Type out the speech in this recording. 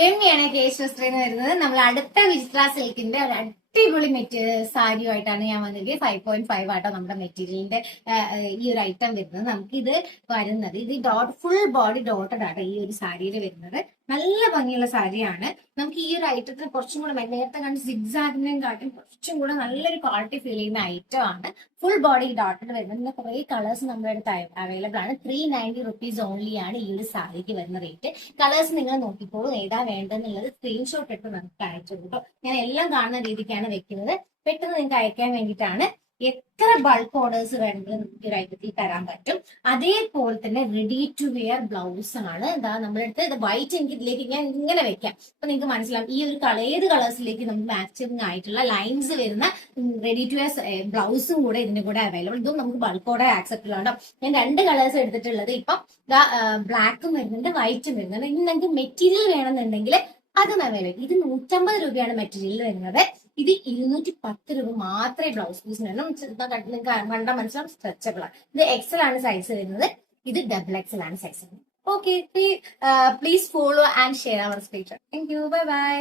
രമ്യാണ് കേശവസ്ത്രീ എന്ന് വരുന്നത്. നമ്മൾ അടുത്ത വിചിത്ര സിൽക്കിന്റെ ഒരു അടിപൊളി സാരിയുമായിട്ടാണ് ഞാൻ വന്നിരിക്കുന്നത്. 5.5 ആട്ടോ നമ്മുടെ മെറ്റീരിയലിന്റെ ഈ ഒരു ഐറ്റം വരുന്നത്. നമുക്കിത് വരുന്നത് ഇത് ഫുൾ ബോഡി ഡോട്ടഡ് ആട്ടോ ഈ ഒരു സാരിയിൽ വരുന്നത്. നല്ല ഭംഗിയുള്ള സാരിയാണ്. നമുക്ക് ഈ ഒരു ഐറ്റത്തിന് കുറച്ചും കൂടെ നേരത്തെ കണ്ട് സിഗ്സാഗിനെയും കാട്ടും കുറച്ചും കൂടെ നല്ലൊരു ക്വാളിറ്റി ഫീൽ ചെയ്യുന്ന ഐറ്റം ആണ്. ഫുൾ ബോഡി ഡോട്ടഡ് വരുന്നത്. ഇതിന്റെ കുറെ കളേഴ്സ് നമ്മുടെ അടുത്ത് അവൈലബിൾ ആണ്. 390 റുപ്പീസ് ഓൺലി ആണ് ഈ ഒരു സാരിക്ക് വരുന്ന റേറ്റ്. കളേഴ്സ് നിങ്ങൾ നോക്കിക്കോളൂ, ഏതാ വേണ്ടെന്നുള്ളത് സ്ക്രീൻഷോട്ട് ഇട്ട് നമുക്ക് അയച്ചു കേട്ടോ. ഞാൻ എല്ലാം കാണുന്ന രീതിക്കാണ് വെക്കുന്നത്. പെട്ടെന്ന് നിങ്ങൾക്ക് അയക്കാൻ വേണ്ടിയിട്ടാണ്. എത്ര ബൾക്ക് ഓർഡേഴ്സ് വേണമെങ്കിലും നമുക്ക് ഒരു ഐറ്റത്തിൽ തരാൻ പറ്റും. അതേപോലെ തന്നെ റെഡി ടു വെയർ ബ്ലൗസ് ആണ്. എന്താ നമ്മളെടുത്ത് ഇത് വൈറ്റ് എനിക്ക് ഇതിലേക്ക് ഞാൻ ഇങ്ങനെ വെക്കാം. അപ്പൊ നിങ്ങൾക്ക് മനസ്സിലാവും ഈ ഒരു ഏത് കളേഴ്സിലേക്ക് നമുക്ക് മാച്ചിങ് ആയിട്ടുള്ള ലൈൻസ് വരുന്ന റെഡി ടു വെയർ ബ്ലൗസും കൂടെ ഇതിന്റെ കൂടെ അവൈലബിൾ. ഇതും നമുക്ക് ബൾക്ക് ഓർഡർ ആക്സെപ്റ്റബിൾ ആണ്. ഞാൻ 2 കളേഴ്സ് എടുത്തിട്ടുള്ളത്. ഇപ്പം ബ്ലാക്കും വരുന്നുണ്ട്, വൈറ്റും വരുന്നുണ്ട്. ഇനി നിങ്ങൾക്ക് മെറ്റീരിയൽ വേണമെന്നുണ്ടെങ്കിൽ അതും അവൈലബിൾ. ഇത് 150 രൂപയാണ് മെറ്റീരിയൽ വരുന്നത്. ഇത് 210 രൂപ മാത്രമേ ബ്ലൗസ് പീസിന് വേണം. നിങ്ങൾക്ക് കണ്ടാൽ മനസ്സിലാവും സ്ട്രെച്ചബിൾ ആണ്. ഇത് എക്സൽ ആണ് സൈസ് വരുന്നത്. ഇത് XXL ആണ് size. Okay, please follow and share our speech. Thank you, bye by.